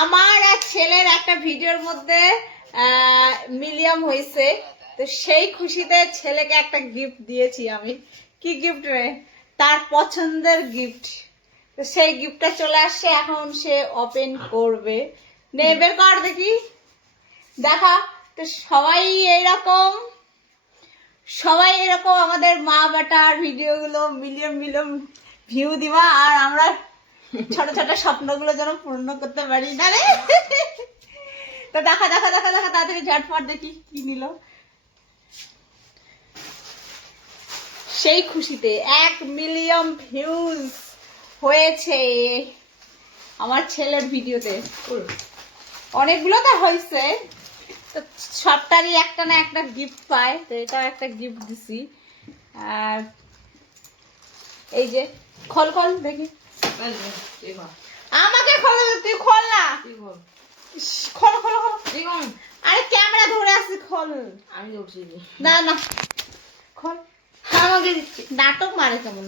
আমার আর ছেলের একটা ভিডিওর মধ্যে মিলিয়ন হয়েছে, তো সেই খুশিতে ছেলেকে একটা গিফট দিয়েছি আমি। কি গিফট রে? তার পছন্দের গিফট। তো সেই গিফটটা চলে আসছে, এখন সে ওপেন করবে। নে বের কর দেখি, দেখা। তো সবাই এরকম আমাদের মা বেটার ভিডিও গুলো মিলিয়ন মিলিয়ন ভিউ দিবা, আর আমরা ছোট ছোট স্বপ্নগুলো যেন পূর্ণ করতে পারি না রে। তো দেখা দেখা দেখা দেখা তাড়াতাড়ি ঝটফট দেখি কি নিল। সেই খুশিতে 1 মিলিয়ন ভিউজ হয়েছে আমার ছেলের ভিডিওতে। অনেকগুলো তো হয়েছে, তো সবটারই একটা না একটা গিফট পায়, তো এটাও একটা গিফট দিছি। আর এই যে খোল খোল দেখি, আমাকে খোল, তুই খোল না, খোল খোল খোল। আরে ক্যামেরা ধরে আসি, খোল। আমি ধরছি না, না খোল। আমাকে নাটক মারে কেমন,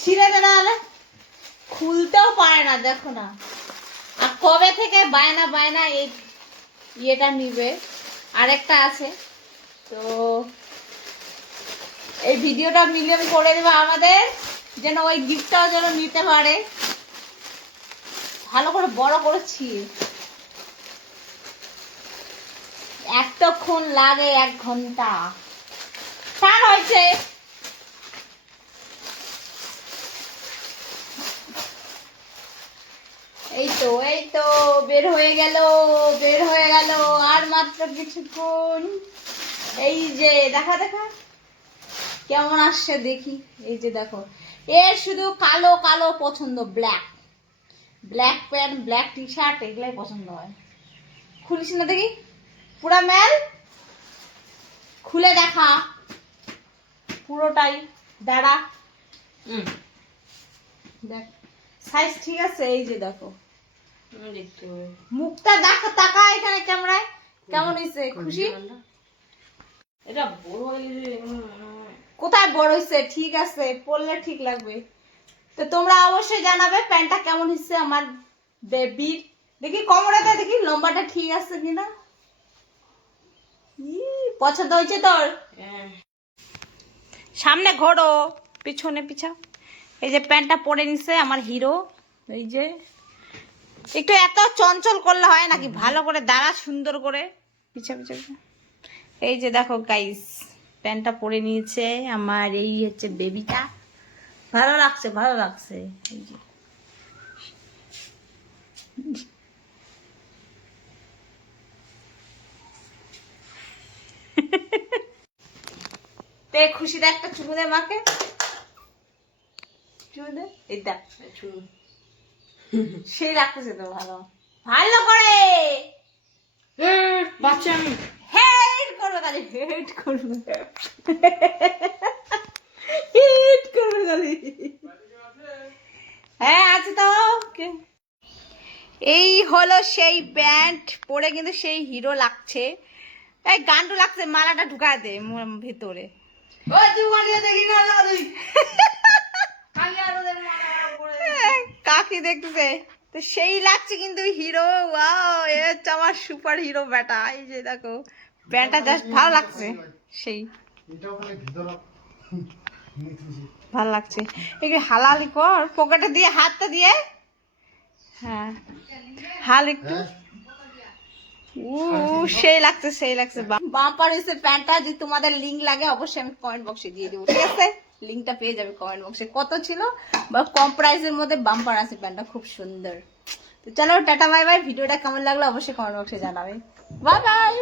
ছিঁড়ে দে, না হলে খুলতেও পারে না, দেখো না। আর কবে থেকে বায়না বায়না এই ইয়েটা নিবে, আরেকটা আছে। তো এই ভিডিওটা মিলিয়ন করে দেবে আমাদের, যেন ওই গিফটটাও যেন নিতে পারে। ভালো করে বড় করেছি, এতক্ষণ লাগে 1 ঘন্টা। কার হয়েছে? এই তো বের হয়ে গেল, আর মাত্র কিছুক্ষণ। এই যে দেখা দেখা কেমন আসছে দেখি। এই যে দেখো, এর শুধু কালো কালো পছন্দ, black pant, black T shirt, এগুলাই পছন্দ হয়। খুলিস না দেখি, পুরা মেল খুলে দেখা পুরোটাই। দাঁড়া, দেখ সাইজ ঠিক আছে। এই যে দেখো, মুখটা দেখা, তাকা এখানে ক্যামেরায়, কেমন হয়েছে? খুশি? এটা বড় হয়ে গেছে। কোথায় বড় হয়েছে? ঠিক আছে, পরলে ঠিক লাগবে। তো তোমরা অবশ্যই জানাবে প্যান্টটা কেমন হয়েছে আমার বেবির। দেখি কোমরেতে দেখি লম্বাটা ঠিক আছে কিনা। পছন্দ হয়েছে তোর? সামনে ঘোরো, পিছনে পিছা। এই যে প্যান্টটা পরে নিছে আমার হিরো। এই যে একটু এত চঞ্চল করলে হয় নাকি, ভালো করে দাঁড়া সুন্দর করে, পিছা পিছা। এই যে দেখো গাইস, প্যান্টটা পরে নিয়েছে আমার এই হচ্ছে বেবিটা। ভালো লাগছে, ভালো লাগছে। এই যে তে খুশিতে একটা চুমু দে মাকে, চুমু দে। এই দেখ সেই লাগতেছে তো, ভালো ভালো করে বাচ্চা। আমি হেড করবো তাহলে, হেড করবো, হেড করবো তাহলে। হ্যাঁ আছে তো। এই হলো সেই প্যান্ট, পরে কিন্তু সেই হিরো লাগছে। এই গান্ডু লাগছে, মালাটা ঢুকা দে ভেতরে। কাকি দেখতেছে তো সেই লাগছে কিন্তু হিরো। ওয়াও, এ হচ্ছে আমার সুপার হিরো বেটা। এই যে দেখো প্যান্টটা জাস্ট ভালো লাগছে, সেই ভালো লাগছে। একটু হালালি কর, পকেটে দিয়ে হাতটা দিয়ে। হ্যাঁ হাল একটু, সেই লাগছে, সেই লাগছে। বাম্পার হয়েছে প্যান্টটা। যদি তোমাদের লিঙ্ক লাগে অবশ্যই আমি কমেন্ট বক্সে দিয়ে দেবো, ঠিক আছে? লিঙ্কটা পেয়ে যাবে কমেন্ট বক্সে। কত ছিল বা কম প্রাইসের মধ্যে বাম্পার আছে প্যান্টটা, খুব সুন্দর। তো চলো টাটা বাই বাই। ভিডিওটা কেমন লাগলো অবশ্যই কমেন্ট বক্সে জানাবে। Bye bye.